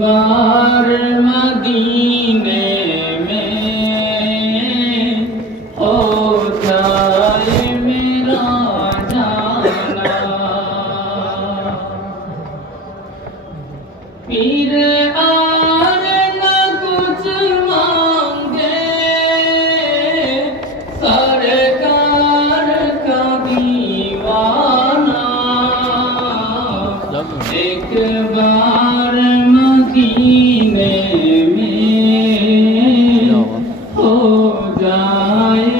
बार मदीने में होता है मेरा जाना पीर nós.